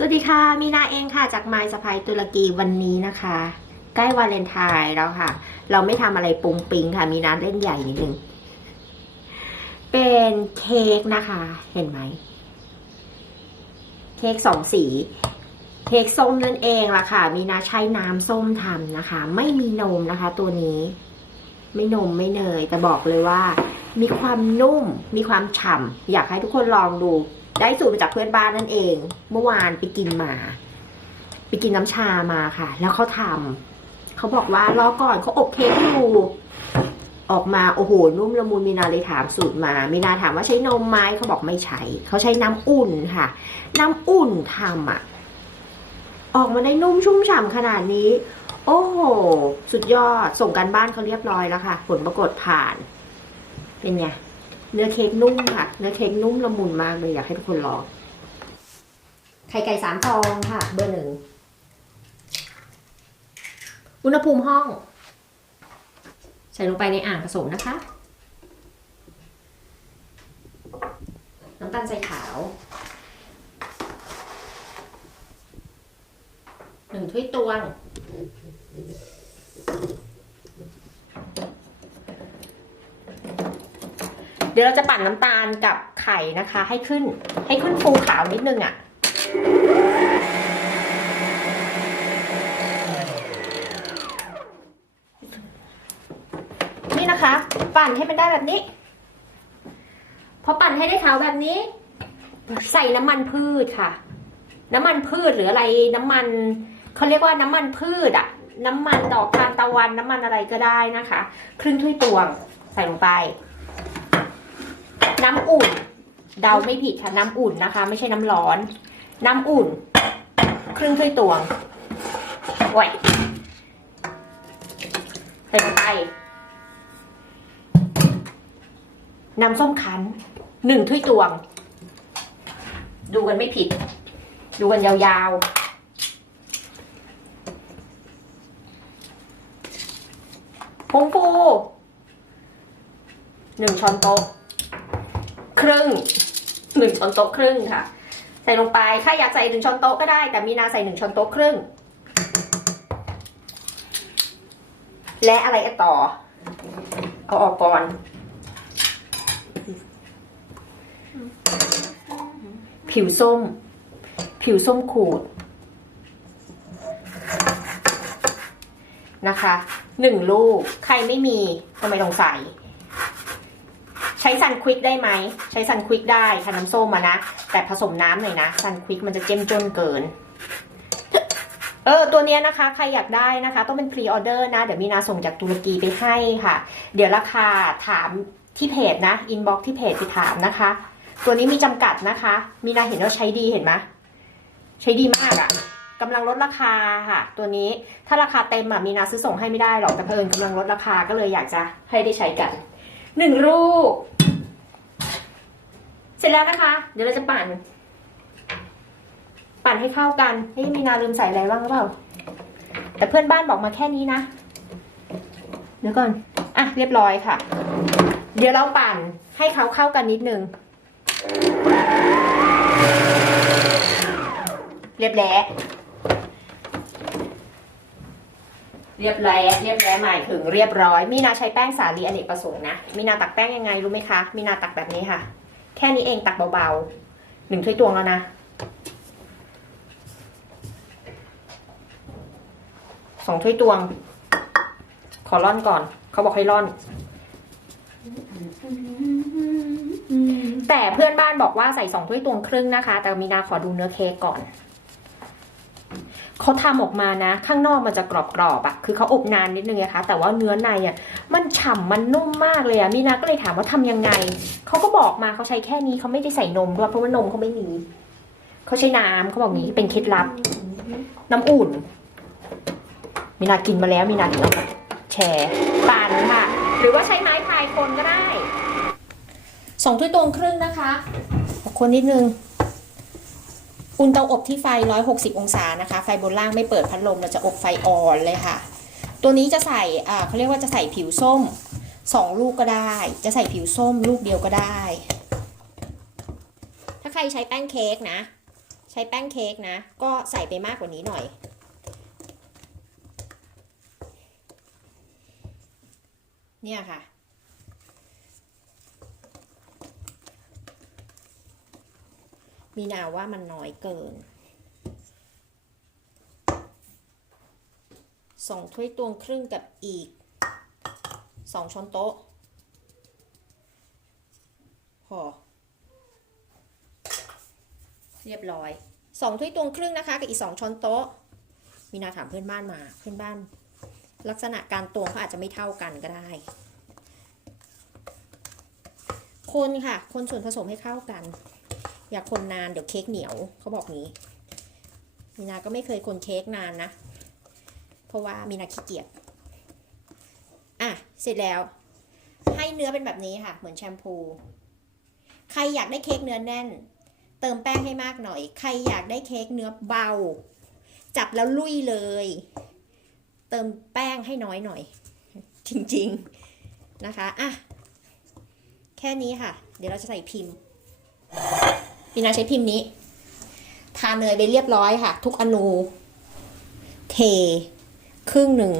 สวัสดีค่ะมีนาเองค่ะจากไมซ์สะพายตุรกีวันนี้นะคะใกล้วาเลนไทน์แล้วค่ะเราไม่ทำอะไรปุงปิงค่ะมีนาเล่นใหญ่นิดนึงเป็นเค้กนะคะเห็นไหมเค้กสองสีเค้กส้มนั่นเองล่ะค่ะมีนาใช้น้ำส้มทำนะคะไม่มีนมนะคะตัวนี้ไม่นมไม่เนยแต่บอกเลยว่ามีความนุ่มมีความฉ่ำอยากให้ทุกคนลองดูได้สูตรมาจากเพื่อนบ้านนั่นเองเมื่อวานไปกินน้ำชามาค่ะแล้วเขาทำเขาบอกว่ารอก่อนเขาอบเค้กอยู่ออกมาโอ้โหนุ่มละมุนมีนาเลยถามสูตรมามีนาถามว่าใช้นมไหมเขาบอกไม่ใช้เขาใช้น้ำอุ่นค่ะน้ำอุ่นทำออกมาได้นุ่มชุ่มฉ่ำขนาดนี้โอ้โหสุดยอดส่งกันบ้านเขาเรียบร้อยแล้วค่ะผลปรากฏผ่านเป็นไงเนื้อเค้กนุ่มค่ะเนื้อเค้กนุ่มละมุนมากเลยอยากให้ทุกคนลองไข่ไก่3 ฟองค่ะเบอร์ 1อุณหภูมิห้องใส่ลงไปในอ่างผสมนะคะน้ำตาลทรายขาว1 ถ้วยตวงเดี๋ยวเราจะปั่นน้ำตาลกับไข่นะคะให้ขึ้นฟูขาวนิดนึงนี่นะคะปั่นให้มันได้แบบนี้พอปั่นให้ได้ขาวแบบนี้ใส่น้ำมันพืชค่ะน้ำมันพืชหรืออะไรน้ำมันเขาเรียกว่าน้ำมันพืชน้ำมันดอกทานตะวันน้ำมันอะไรก็ได้นะคะครึ่งถ้วยตวงใส่ลงไปน้ำอุ่นเดาไม่ผิดค่ะน้ำอุ่นนะคะไม่ใช่น้ำร้อนน้ำอุ่นครึ่งถ้วยตวงโอ้ยใส่ลงไปน้ำส้มคั้น1 ถ้วยตวงดูกันไม่ผิดดูกันยาวๆผงฟู1 ช้อนโต๊ะครึ่ง1 ช้อนโต๊ะครึ่งค่ะใส่ลงไปถ้าอยากใส่1 ช้อนโต๊ะก็ได้แต่มีนาใส่1 ช้อนโต๊ะครึ่งและอะไรต่อเอาออกก่อนผิวส้มขูดนะคะ1 ลูกใครไม่มีก็ไม่ต้องใส่ใช้ซันควิกได้ไหมใช้ซันควิกได้ค่ะน้ำส้มนะแต่ผสมน้ำหน่อยนะซันควิกมันจะเจ้มจนเกินตัวนี้นะคะใครอยากได้นะคะต้องเป็นพรีออเดอร์นะเดี๋ยวมีนาส่งจากตุรกีไปให้ค่ะเดี๋ยวราคาถามที่เพจนะอินบ็อกซ์ที่เพจไปถามนะคะตัวนี้มีจำกัดนะคะมีนาเห็นว่าใช้ดีเห็นไหมใช้ดีมากกำลังลดราคาค่ะตัวนี้ถ้าราคาเต็มมีนาซื้อส่งให้ไม่ได้หรอกแต่เพิ่นกำลังลดราคาก็เลยอยากจะให้ได้ใช้กัน1 ลูกเสร็จแล้วนะคะเดี๋ยวเราจะปั่นให้เข้ากันมีนาลืมใส่อะไรบ้างหรือเปล่าแต่เพื่อนบ้านบอกมาแค่นี้นะเดี๋ยวก่อนเรียบร้อยค่ะเดี๋ยวเราปั่นให้เขาเข้ากันนิดนึงเรียบแล้วหมายถึงเรียบร้อยมีนาใช้แป้งสาลีอเนกประสงค์นะมีนาตักแป้งยังไงรู้ไหมคะมีนาตักแบบนี้ค่ะแค่นี้เองตักเบาๆ1 ถ้วยตวงแล้วนะ2 ถ้วยตวงขอร่อนก่อนเขาบอกให้ร่อนแต่เพื่อนบ้านบอกว่าใส่2 ถ้วยตวงครึ่งนะคะแต่มีนาขอดูเนื้อเค้กก่อนเขาทำออกมานะข้างนอกมันจะกรอบคือเขาอบนานนิดนึงนะคะแต่ว่าเนื้อในมันฉ่ำมันนุ่มมากเลยมีนาก็เลยถามว่าทำยังไงเขาก็บอกมาเขาใช้แค่นี้เขาไม่ได้ใส่นมด้วยเพราะว่านมเขาไม่มีเขาใช้น้ำเขาบอกนี้เป็นเคล็ดลับน้ำอุ่นมีนากินมาแล้วมีนาถึงเอามาแชร์ปั่นค่ะหรือว่าใช้ไม้พายคนก็ได้2 ถ้วยตวงครึ่งนะคะคนนิดนึงอุ่นเตาอบที่ไฟ160 องศานะคะไฟบนล่างไม่เปิดพัดลมเราจะอบไฟอ่อนเลยค่ะตัวนี้จะใส่เขาเรียกว่าจะใส่ผิวส้ม2 ลูกก็ได้จะใส่ผิวส้มลูกเดียวก็ได้ถ้าใครใช้แป้งเค้กนะใช้ ช้แป้งเค้กนะก็ใส่ไปมากกว่านี้หน่อยเนี่ยค่ะมีนาว่ามันน้อยเกิน2 ถ้วยตวงครึ่งกับอีก2 ช้อนโต๊ะพอเรียบร้อย2 ถ้วยตวงครึ่งนะคะกับอีก2 ช้อนโต๊ะมีนาถามเพื่อนบ้านมาเพื่อนบ้านลักษณะการตวงเขาอาจจะไม่เท่ากันก็ได้คนค่ะคนส่วนผสมให้เข้ากันอย่าคนนานเดี๋ยวเค้กเหนียวเขาบอกนี้มีนาก็ไม่เคยคนเค้กนานนะเพราะว่ามีนาขี้เกียจอ่ะเสร็จแล้วให้เนื้อเป็นแบบนี้ค่ะเหมือนแชมพูใครอยากได้เค้กเนื้อแน่นเติมแป้งให้มากหน่อยใครอยากได้เค้กเนื้อเบาจับแล้วลุยเลยเติมแป้งให้น้อยหน่อยจริงๆนะคะอ่ะแค่นี้ค่ะเดี๋ยวเราจะใส่พิมพ์มีนาใช้พิมพ์นี้ทาเนยไปเรียบร้อยค่ะทุกอนูเทครึ่งหนึ่ง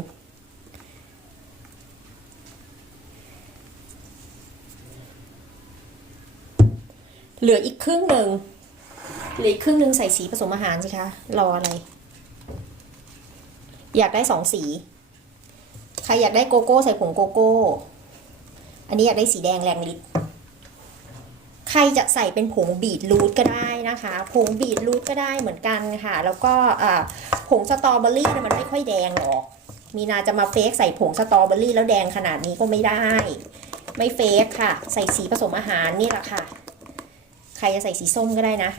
เหลืออีกครึ่งหนึ่งใส่สีผสมอาหารสิคะรออะไรอยากได้2 สีใครอยากได้โกโก้ใส่ผงโกโก้อันนี้อยากได้สีแดงแรงฤทธิ์ใครจะใส่เป็นผงบีทรูทก็ได้นะคะผงบีทรูทก็ได้เหมือนกันค่ะแล้วก็ผงสตรอเบอรี่มันไม่ค่อยแดงหรอกมีนาจะมาเฟกใส่ผงสตรอเบอรี่แล้วแดงขนาดนี้ก็ไม่ได้ไม่เฟกค่ะใส่สีผสมอาหารนี่แหละค่ะใครจะใส่สีส้มก็ได้นะ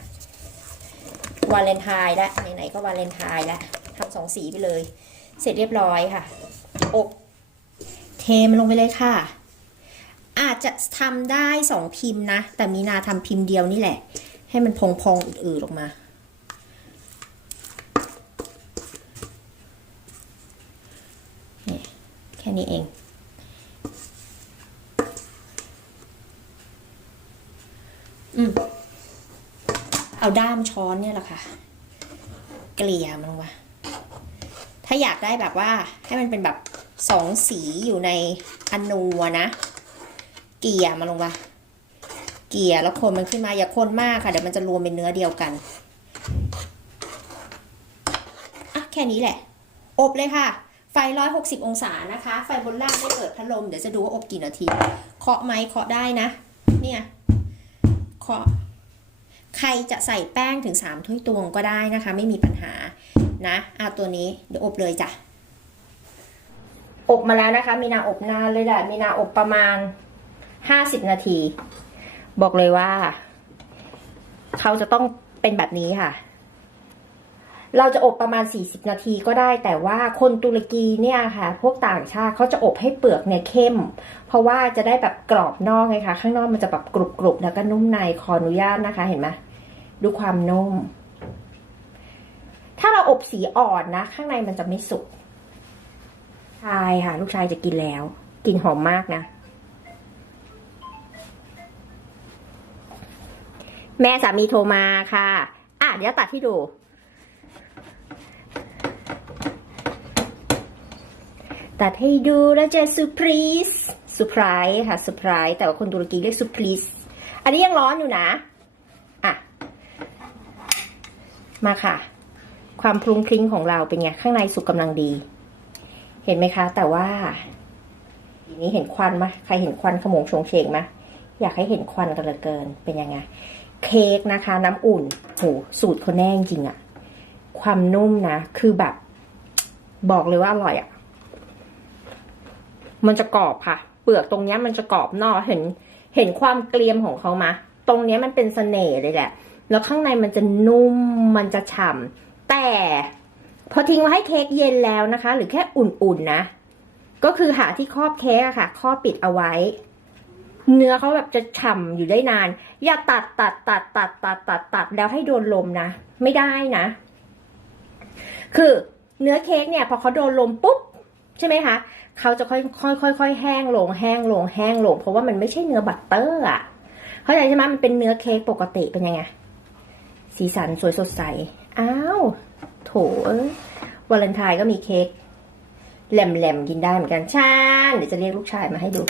วาเลนไทน์แล้วไหนๆก็วาเลนไทน์แล้วทำ2 สีไปเลยเสร็จเรียบร้อยค่ะอบเทมันลงไปเลยค่ะอาจจะทำได้2 พิมพ์นะแต่มีนาทำพิมพ์เดียวนี่แหละให้มันพองๆอืดๆออกมาแค่นี้เองเอาด้ามช้อนเนี่ยแหละค่ะเกลี่ยมันลงมาถ้าอยากได้แบบว่าให้มันเป็นแบบ2 สีอยู่ในอนูนะเกลี่ยมาลงมาเกลี่ยแล้วคนมันขึ้นมาอย่าคนมากค่ะเดี๋ยวมันจะรวมเป็นเนื้อเดียวกันอ่ะแค่นี้แหละอบเลยค่ะไฟ160 องศานะคะไฟบนล่างไม่เปิดพัดลมเดี๋ยวจะดูว่าอบกี่นาทีเคาะไหมเคาะได้นะเนี่ยเคาะใครจะใส่แป้งถึง3 ถ้วยตวงก็ได้นะคะไม่มีปัญหานะตัวนี้เดี๋ยวอบเลยจ้ะอบมาแล้วนะคะมีนาอบนานเลยแหละมีนาอบประมาณ50 นาทีบอกเลยว่าเขาจะต้องเป็นแบบนี้ค่ะเราจะอบประมาณ40 นาทีก็ได้แต่ว่าคนตุรกีเนี่ยค่ะพวกต่างชาติเขาจะอบให้เปลือกเนี่ยเข้มเพราะว่าจะได้แบบกรอบนอกไงคะข้างนอกมันจะแบบกรุบๆแล้วก็นุ่มในขออนุญาตนะคะเห็นไหมดูความนุ่มถ้าเราอบสีอ่อนนะข้างในมันจะไม่สุกใช่ค่ะลูกชายจะกินแล้วกลิ่นหอมมากนะแม่สามีโทรมาค่ะเดี๋ยวตัดให้ดูแล้วจะเซอร์ไพรส์ค่ะเซอร์ไพรส์แต่ว่าคนตุรกีเรียกเซอร์ไพรส์อันนี้ยังร้อนอยู่นะมาค่ะความพรุ้งพริ้งของเราเป็นไงข้างในสุกกำลังดีเห็นไหมคะแต่ว่าทีนี้เห็นควันไหมใครเห็นควันขโมงโฉงเฉงไหมอยากให้เห็นควันกันเหลือเกินเป็นยังไงเค้กนะคะน้ำอุ่นโหสูตรเขาแน่จริงอะความนุ่มนะคือแบบบอกเลยว่าอร่อยอะมันจะกรอบค่ะเปลือกตรงนี้มันจะกรอบนอกเห็นความเกรียมของเขามาตรงนี้มันเป็นเสน่ห์เลยแหละแล้วข้างในมันจะนุ่มมันจะฉ่ำแต่พอทิ้งไว้ให้เค้กเย็นแล้วนะคะหรือแค่อุ่นๆนะก็คือหาที่ครอบเค้กอะค่ะครอบปิดเอาไว้เนื้อเขาแบบจะฉ่ำอยู่ได้นานอย่าตัดแล้วให้โดนลมนะไม่ได้นะคือเนื้อเค้กเนี่ยพอเขาโดนลมปุ๊บใช่ไหมคะเขาจะค่อยแห้งลงเพราะว่ามันไม่ใช่เนื้อบัตเตอร์อ่ะเข้าใจใช่ไหมมันเป็นเนื้อเค้กปกติเป็นยังไงส สีสันสวยสดใสอ้าวโถวาเลนไทน์ก็มีเค้กแหลมๆกินได้เหมือนกันชานเดี๋ยวจะเรียกลูกชายมาให้ดู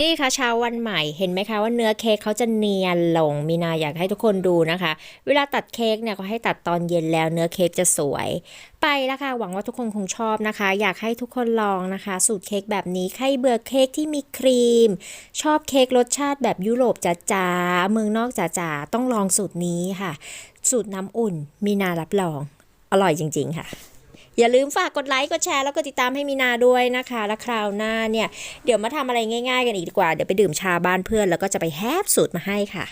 นี่ค่ะเช้าวันใหม่เห็นไหมคะว่าเนื้อเค้กเขาจะเนียนลงมีนาอยากให้ทุกคนดูนะคะเวลาตัดเค้กเนี่ยก็ให้ตัดตอนเย็นแล้วเนื้อเค้กจะสวยไปแล้วค่ะหวังว่าทุกคนคงชอบนะคะอยากให้ทุกคนลองนะคะสูตรเค้กแบบนี้ใครเบื่อเค้กที่มีครีมชอบเค้กรสชาติแบบยุโรปจ๋าๆเมืองนอกจ๋าๆต้องลองสูตรนี้ค่ะสูตรน้ำอุ่นมีนารับรองอร่อยจริงๆค่ะอย่าลืมฝากกดไลค์กดแชร์แล้วก็ติดตามให้มีนาด้วยนะคะและคราวหน้าเนี่ยเดี๋ยวมาทำอะไรง่ายๆกันอีกดีกว่าเดี๋ยวไปดื่มชาบ้านเพื่อนแล้วก็จะไปแฮปสูตรมาให้ค่ะ